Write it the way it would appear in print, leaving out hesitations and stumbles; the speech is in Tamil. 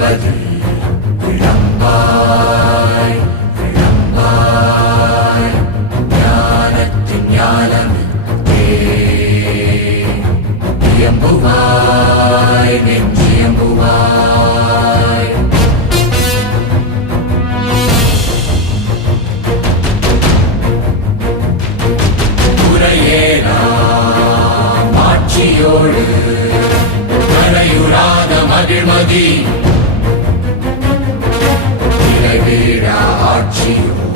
அறிவது விளம்பாய் விளம்பாய் ஞானத்தின் ஞானமே இயம்புவாய் நெஞ்சியம்புவாய் உரையேலாம் ஆட்சியோடு கரையுறாத மகிழ்மதி நிறைவேறா ஆட்சியோடு